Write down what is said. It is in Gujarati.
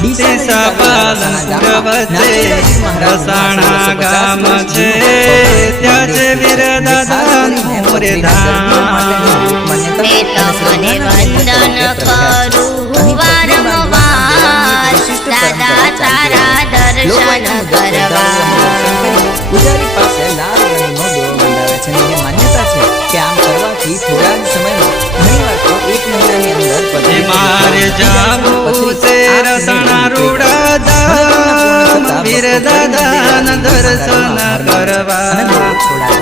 પાલન વચ્ચે રસાણા ગામ છે ત્યાં છે વીર દાદાનું રે ધામ મને વંદન કરું વારંવાર દાદા તારા દર્શન કરવા પૂજારી પાસે લાલ રંગનો દોરો બંધાવે છે અને એવી માન્યતા છે કે આમ કરવાથી થોડા જ સમયમાં ઘણીવાર તો 1 મહિનાની અંદર મારે જાવું છે રસણા રૂડા ધામ વીર દાદાના દર્શન કરવા